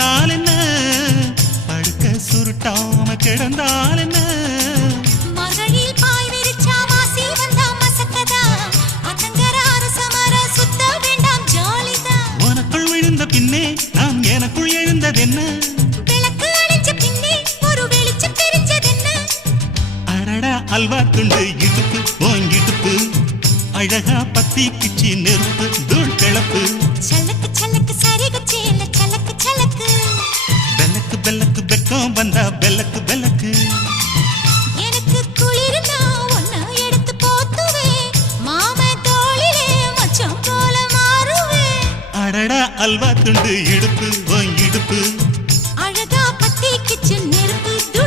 நடந்தால் என்ன படுக்க சுருட்டாம கிடந்தால் என்ன மகளில் பாய் விரிச்சா வாசி வந்தா மசக்கதா அத்தங்கர அரசமர சுத்த வேண்டாம் ஜாலிதான் உனக்குள் விழுந்த பின்னே நான் எனக்குள் எழுந்ததென்ன விளக்கு அணைச்ச பின்னே ஒரு வெளிச்சம் தெரிஞ்சதென்ன அடடா அல்வா துண்டு இடுப்பு ஓங்கிடுப்பு அழகா பத்தி கிச்சி நெருப்பு தூள் கிளப்பு சலக்கு சலக்கு சரிக சேல சலக்கு சலக்கு பெல்லக்கு பெல்லக்கு பெக்கம் வந்தா பெல்லக்கு பெல்லக்கு எனக்கு குளிர்னா ஒன்ன எடுத்து போத்துவே மாம தோளிலே மச்சம் போல மாறுவே அடடா அல்வா துண்டு இடுப்பு ஓங்கிடுப்பு